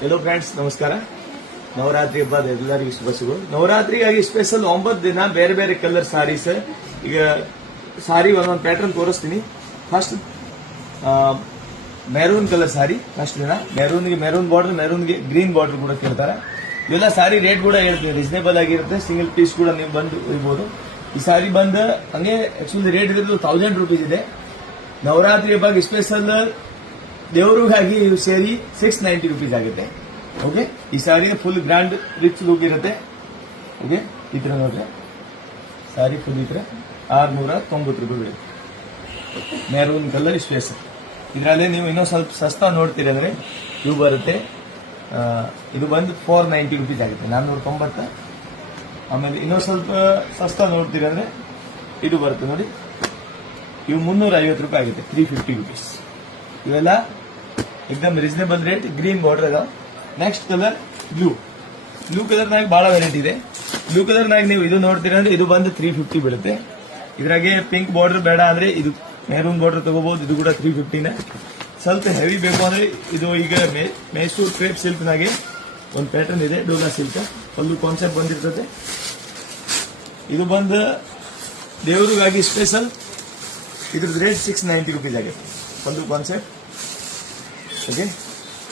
Hello friends, ನಮಸ್ಕಾರ. ನವರಾತ್ರಿ ಹಬ್ಬದ ಎಲ್ಲರಿಗೂ ಶುಭ. ನವರಾತ್ರಿಗಾಗಿ ಸ್ಪೆಷಲ್ 9 ದಿನ ಬೇರೆ ಬೇರೆ ಕಲರ್ ಸಾರೀಸ್. ಈಗ ಸಾರಿ ಒಂದೊಂದು ಪ್ಯಾಟರ್ನ್ ತೋರಿಸ್ತೀನಿ. ಫಸ್ಟ್ ಮೆರೂನ್ ಕಲರ್ ಸಾರಿ. ಫಸ್ಟ್ ದಿನ ಮೆರೂನ್ಗೆ ಮೆರೂನ್ಗೆ ಗ್ರೀನ್ ಬಾರ್ಡರ್ ಕೂಡ ಕೇಳ್ತಾರೆ. ಇವೆಲ್ಲ ಸಾರಿ ರೇಟ್ ಕೂಡ ಹೇಳ್ತೀವಿ, ರೀಸನೇಬಲ್ ಆಗಿರುತ್ತೆ. ಸಿಂಗಲ್ ಪೀಸ್ ಕೂಡ ನೀವು ಬಂದು ಒಯ್ಬೋದು. ಈ ಸಾರಿ ಬಂದು ಹಂಗೆ ಆಕ್ಚುಲಿ ರೇಟ್ ಇರೋದು 1000 ರೂಪೀಸ್ ಇದೆ. ನವರಾತ್ರಿ ಹಬ್ಬ ಸ್ಪೆಷಲ್ ದೇವರಿಗಾಗಿ ಸೇರಿ 690 ರೂಪೀಸ್ ಆಗುತ್ತೆ. ಓಕೆ, ಈ ಸಾರಿ ಫುಲ್ ಗ್ರ್ಯಾಂಡ್ ರಿಚ್ ಲುಕ್ ಇರುತ್ತೆ. ಓಕೆ, ಈ ತರ ನೋಡ್ರೆ ಸಾರಿ ಫುಲ್ ಇದ್ರೆ 690 ರೂಪಾಯಿ ಬೀಳುತ್ತೆ. Maroon colour special. ಇದರಲ್ಲಿ ನೀವು ಇನ್ನೂ ಸ್ವಲ್ಪ ಸಸ್ತಾ ನೋಡ್ತೀರಿ ಅಂದ್ರೆ ಇವು ಬರುತ್ತೆ. ಇದು ಬಂದು 490 ರೂಪೀಸ್ ಆಗುತ್ತೆ, 490. ಆಮೇಲೆ ಇನ್ನೂ ಸ್ವಲ್ಪ ಸಸ್ತಾ ನೋಡ್ತೀರಿ ಅಂದ್ರೆ ಇದು ಬರುತ್ತೆ ನೋಡಿ, ಇವು 350 ರೂಪಾಯಿ ಆಗುತ್ತೆ, 350 ರೂಪೀಸ್. ಇವೆಲ್ಲ एकदम ರೀಸನೇಬಲ್ ರೇಟ್. ಗ್ರೀನ್ ಬಾರ್ಡರ್ ಅದ. ನೆಕ್ಸ್ಟ್ ಕಲರ್ ಬ್ಲೂ ಕಲರ್ನಾಗ ಬಹಳ ವೆರೈಟಿ ಇದೆ. ಬ್ಲೂ ಕಲರ್ನಾಗ ನೀವು ಇದು ನೋಡ್ತೀರಾ ಅಂದ್ರೆ ಇದು ಬಂದು 350 ಬೀಳುತ್ತೆ. ಇದ್ರಾಗೆ ಪಿಂಕ್ ಬಾರ್ಡರ್ ಬೇಡ ಅಂದ್ರೆ ಇದು ಮೆರೂನ್ ಬಾರ್ಡರ್ ತಗೋಬಹುದು. ಇದು ಕೂಡ 350ನೇ. ಸ್ವಲ್ಪ ಹೆವಿ ಬೇಕು ಅಂದ್ರೆ ಇದು ಈಗ ಮೈಸೂರು ಕ್ರೇಪ್ ಸಿಲ್ಕ್ ನಾಗೆ ಒಂದು ಪ್ಯಾಟರ್ನ್ ಇದೆ, ಡೋಲಾ ಸಿಲ್ಕ್. ಒಂದು ಕಾನ್ಸೆಪ್ಟ್ ಬಂದಿರ್ತದೆ. ಇದು ಬಂದು ದೇವರಿಗಾಗಿ ಸ್ಪೆಷಲ್. ಇದ್ರದ್ದು ರೇಟ್ 690 ರೂಪೀಸ್ ಆಗುತ್ತೆ, ಒಂದು ಕಾನ್ಸೆಪ್ಟ್. ಓಕೆ,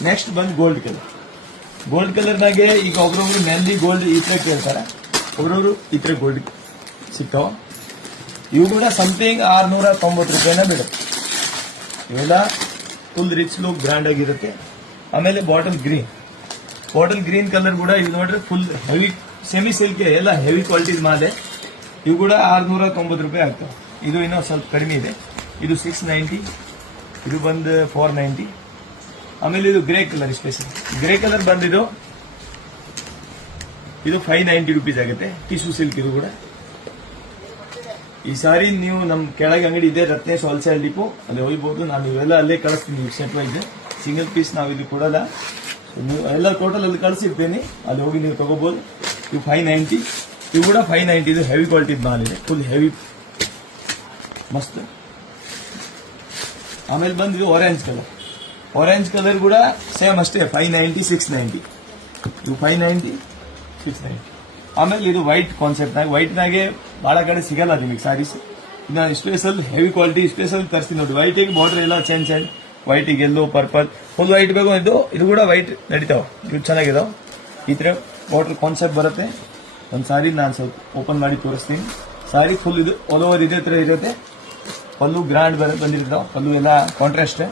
ನೆಕ್ಸ್ಟ್ ಬಂದು ಗೋಲ್ಡ್ ಕಲರ್ನಾಗೆ ಈಗ ಒಬ್ರೊಬ್ರು ಮೆಹಂದಿ ಗೋಲ್ಡ್ ಈ ತರ ಕೇಳ್ತಾರೆ, ಒಬ್ರೊಬ್ರು ಈ ತರ ಗೋಲ್ಡ್ ಸಿಗ್ತಾವ. ಇವು ಕೂಡ ಸಮಥಿಂಗ್ 690 ರೂಪಾಯಿನ ಬೀಳುತ್ತೆ. ಇವೆಲ್ಲ ಫುಲ್ ರಿಚ್ ಲುಕ್, ಗ್ರ್ಯಾಂಡ್ ಆಗಿರುತ್ತೆ. ಆಮೇಲೆ ಬಾಟಲ್ ಗ್ರೀನ್ ಕಲರ್ ಕೂಡ ಇದು ನೋಡ್ರೆ ಫುಲ್ ಹೆವಿ ಸೆಮಿ ಸಿಲ್ಕ್, ಎಲ್ಲ ಹೆವಿ ಕ್ವಾಲಿಟಿ ಮಾಲೆ. ಇವು ಕೂಡ 690 ರೂಪಾಯಿ ಆಗ್ತಾವೆ. ಇದು ಇನ್ನೂ ಸ್ವಲ್ಪ ಕಡಿಮೆ ಇದೆ. ಇದು 690, ಇದು ಬಂದು 490. ಆಮೇಲೆ ಇದು grey colour special. Grey colour ಬಂದಿದ್ದು ಇದು 590 ರೂಪೀಸ್ ಆಗುತ್ತೆ. ಟಿಶ್ಯೂ ಸಿಲ್ಕ್ ಇದು ಕೂಡ. ಈ ಸಾರಿ ನೀವು ನಮ್ಮ ಕೆಳಗೆ ಅಂಗಡಿ ಇದೆ, ರತ್ನೇಶ್ ಹೋಲ್ಸೇಲ್ ಡಿಪೋ, ಅಲ್ಲಿ ಹೋಗ್ಬೋದು. ನಾನು ಇವೆಲ್ಲ ಅಲ್ಲೇ ಕಳಿಸ್ತೀನಿ ಸೆಟ್ ವೈಸ್. ಸಿಂಗಲ್ ಪೀಸ್ ನಾವು ಇದು ಕೊಡಲ್ಲ. ನೀವು ಎಲ್ಲ ಟೋಟಲ್ ಅಲ್ಲಿ ಕಳಿಸಿರ್ತೇನೆ, ಅಲ್ಲಿ ಹೋಗಿ ನೀವು ತಗೋಬಹುದು. ಇವು 590, ಇವು ಕೂಡ 590. ಇದು ಹೆವಿ ಕ್ವಾಲಿಟಿ ಮಾಲ್ ಇದೆ, ಫುಲ್ ಹೆವಿ ಮಸ್ತ್. ಆಮೇಲೆ ಬಂದು ಆರೆಂಜ್ ಕಲರ್ ಕೂಡ ಸೇಮ್ ಅಷ್ಟೇ, 590, 690. ಇದು 590, 690. ಆಮೇಲೆ ಇದು ವೈಟ್ ಕಾನ್ಸೆಪ್ಟ್ ವೈಟ್ನಾಗೆ ಬಹಳ ಕಡೆ ಸಿಗಲ್ಲ ನಿಮಗೆ ಸಾರೀಸ್. ಇನ್ನು ಸ್ಪೆಷಲ್ ಹೆವಿ ಕ್ವಾಲಿಟಿ ಸ್ಪೆಷಲ್ ತರಿಸ್ತೀನಿ ನೋಡಿ. ವೈಟಿಗೆ ಬಾರ್ಡರ್ ಎಲ್ಲ ಚೇಂಜ್ ವೈಟಿಗೆ ಎಲ್ಲೋ ಪರ್ಪಲ್ ಫುಲ್ ವೈಟ್ ಬೇಕು. ಇದು ಕೂಡ ವೈಟ್ ನಡೀತಾವ, ಇವು ಚೆನ್ನಾಗಿದಾವ. ಈ ತರ ಬಾರ್ಡರ್ ಕಾನ್ಸೆಪ್ಟ್ ಬರುತ್ತೆ. ಒಂದು ಸಾರಿ ನಾನು ಸ್ವಲ್ಪ ಓಪನ್ ಮಾಡಿ ತೋರಿಸ್ತೀನಿ. ಸಾರಿ ಫುಲ್ ಇದು ಆಲ್ ಓವರ್ ಇದೇ ತರ ಇರುತ್ತೆ. ಪಲ್ಲು ಗ್ರ್ಯಾಂಡ್ ಬಂದಿರ್ತಾವ. ಪಲ್ಲು ಎಲ್ಲ ಕಾಂಟ್ರಾಸ್ಟ್,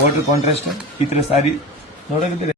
ವಾಟರ್ ಕಾಂಟ್ರಾಸ್ಟ್. ಈ ತರ ಸಾರಿ ನೋಡೋಕೆ